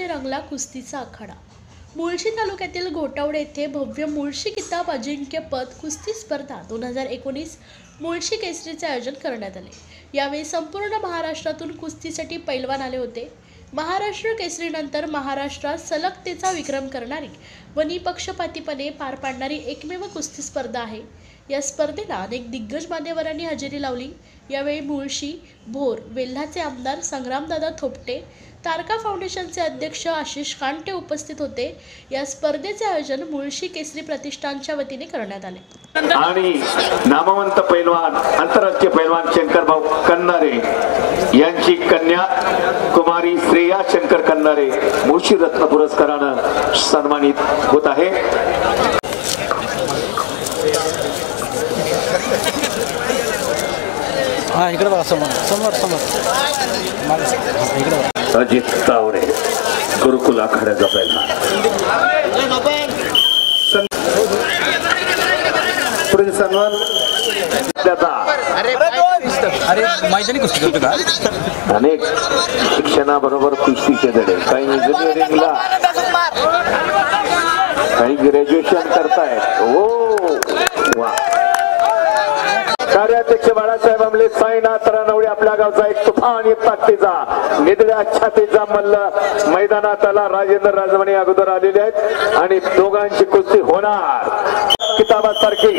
मुळशीमध्ये रंगला कुस्तीचा आखाडा. मुळशी तालुक्यातील घोटावडे येथे भव्य मुळशी किताब अजिंक्यपद कुस्ती स्पर्धा दोन हजार एकोणीस मुळशी केसरीचे आयोजन करण्यात आले. यावेळी संपूर्ण महाराष्ट्रातून कुस्तीसाठी पैलवान आले होते. महाराष्ट्र केसरीनंतर महाराष्ट्रात सलगतेचा विक्रम करणारी व निपक्षपातीपणे पार पाडणारी एकमेव कुस्ती स्पर्धा आहे. या स्पर्धेला अनेक दिग्गज मान्यवरांनी हजेरी लावली. यावेळी मुळशी भोर वेल्हाचे आमदार संग्रामदादा थोपटे तारका फाउंडेशनचे अध्यक्ष आशिष कांटे उपस्थित होते. या स्पर्धेचे आयोजन मुळशी केसरी प्रतिष्ठानच्या वतीने करण्यात आले. आणि नामवंत पैलवान आंतरराष्ट्रीय पैलवान शंकरभाऊ कन्नारे यांची कन्या कुमारी श्रेया शंकर कन्नारे मुळशी रत्न पुरस्कारानं सन्मानित होत आहे. हा इकडे बघा समोर समोर समोर. मागे इकडे बघा. अजित तावरे गुरुकुल आखाड्याचा पुढील सन्मान त्याचा अरे मैदानी कुस्ती करतो का? अनेक शिक्षणाबरोबर कुस्तीचे धडे. काही इंजिनिअरिंगला काही ग्रॅज्युएशन करतायत. हो. वा. कार्याध्यक्ष बाळासाहेब आमले साईनाथ रानवडे आपल्या गावचा एक तुफान ताकदीचा. निधड्या छातीचा मल्ल मैदानात आला. राजेंद्र राजवाणे अगोदर आलेले आहेत आणि दोघांची कुस्ती होणार. किताबासारखी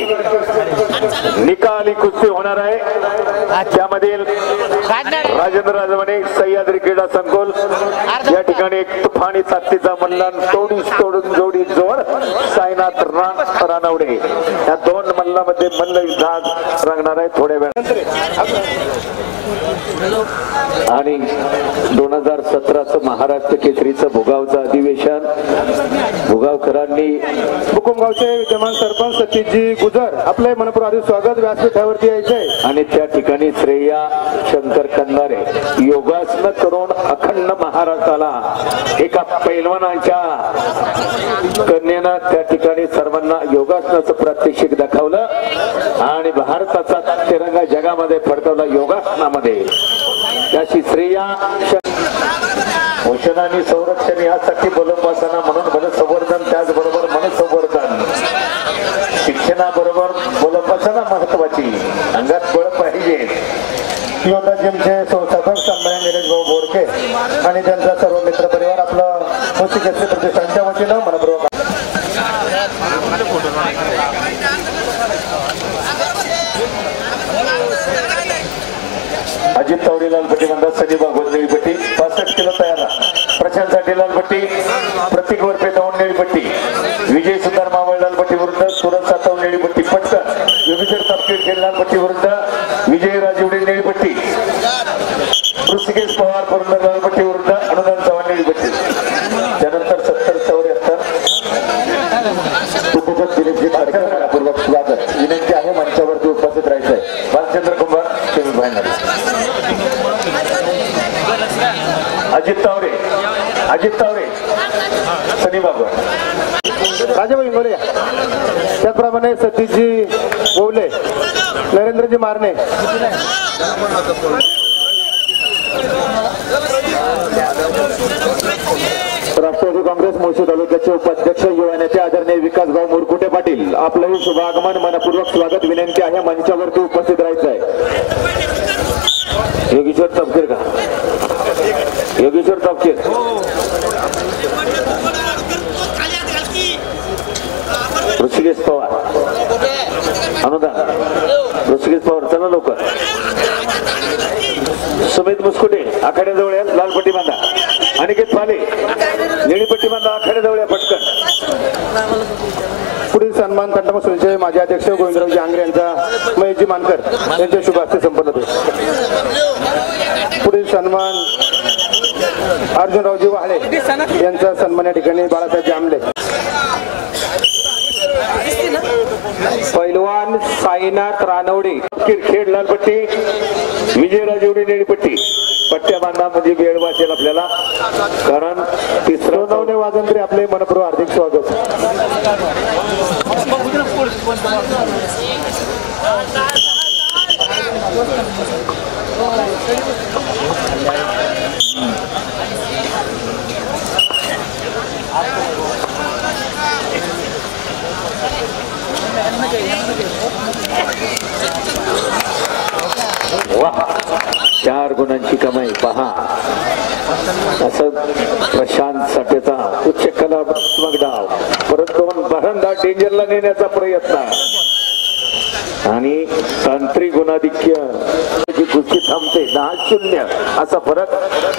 निकाली कुस्ती होणार आहे त्यामधील राजेंद्र राजवाणे सह्याद्री क्रीडा संकुल या ठिकाणी एक तुफानी ताकदीचा मल्लान तोडी तोडून जोडी जोड साईनाथ रान रानवडे. या दोन मल्लामध्ये मल्ल युद्धात रंगणार आहे थोड्या वेळ आणि दोन हजार सतराचं महाराष्ट्र केसरीचं भुगावचं अधिवेशन. भुगावकरांनी मुकुमगावचे विद्यमान सरपंच सतीशजी गुजर आपले मनपूर्वक स्वागत व्यासपीठावरती यायचंय. आणि त्या ठिकाणी श्रेया शंकर कन्नारे योगासन करून अखंड महाराष्ट्राला एका पैलवानाच्या कन्येनं त्या ठिकाणी सर्वांना योगासनाचं प्रात्यक्षिक दाखवलं आणि भारताचा तिरंगा जगामध्ये फडकवला योगासनामध्ये. त्याची श्रेया शन- पोषण आणि संरक्षण शिक्षणाबरोबर बलोपासना महत्वाची. अंगात बळ पाहिजे. योद्धा जिमचे संस्थापक सन्मान्य निलेश भाऊ बोडके आणि त्यांचा सर्व मित्र परिवार आपलं मुशिकेश्री प्रतिष्ठानच्या वतीनं मनपूर्वक अजित तावडे पटी म्हणतात सनी भागवत निळीपट्टी पासष्ट किलो तयार प्रशांतसाठी लालपट्टी प्रतीक वरपे दौंड निळीपट्टी विजय सुधार मावळ लालपट्टी विरुद्ध सुरत सातव निळीपट्टी पटकन योगेश्वर तापकीर खेळ लालपट्टी विरुद्ध विजय राजवडे निळीपट्टी ऋषिकेश पवार पूर्ण लालपट्टी विरुद्ध अनुदान चव्हाण निळीपट्टी त्यानंतर सत्तर चौऱ्याहत्तर उपगत दिलीपजी खाडकर पूर्वक स्वागत. विनंती आहे मंचावरती उपस्थित राहायचंय. भालचंद्र कुंभार सेमीफायनल अजित तावरे अजित तावरे सनी बाबर राजाभाई बोलूया त्याचप्रमाणे सतीशजी बोवले नरेंद्रजी मारणे. राष्ट्रवादी काँग्रेस मुळशी तालुक्याचे उपाध्यक्ष युवा नेते आदरणीय विकासभाऊ मुरकुटे पाटील आपलंही शुभागमन मनपूर्वक स्वागत विनंती आहे मंचावरती उपस्थित राहायचं आहे योगेश्वर तपकीर का? योगेश्वर तपकीर. ऋषिकेश पवार. अनुदान ऋषिकेश पवार चला लवकर सुमित मुसकुटे आखाड्याजवळ या, लालपट्टी बांधा अनिकेत पाले निळीपट्टी बांधा आखाड्याजवळ जवळ पटकन पुढील सन्मान कंठमसूचे माजी अध्यक्ष गोविंदरावजी आंग्रे यांचा महेशजी मानकर यांच्या शुभ हस्ते संपन्न होते. पुढील सन्मान अर्जुनरावजी वाहळे यांचा सन्मान या ठिकाणी बाळासाहेब जांभले पैलवान साईनाथ रानवडे किरखेड लालपट्टी विजयराजेवडी निळीपट्टी पट्ट्या बांधा म्हणजे वेळ वाचेल आपल्याला. कारण तिसरं वादन तरी आपले मनपूर्व हार्दिक स्वागत. वा. त्याचा उच्च कलात्मक डाव. परत दोन बरंदा डेंजरला नेण्याचा प्रयत्न आणि तांत्रिक गुणाधिक्य जी कुस्ती थांबते दहा शून्य असा फरक.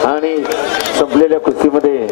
आणि संपलेल्या कुस्तीमध्ये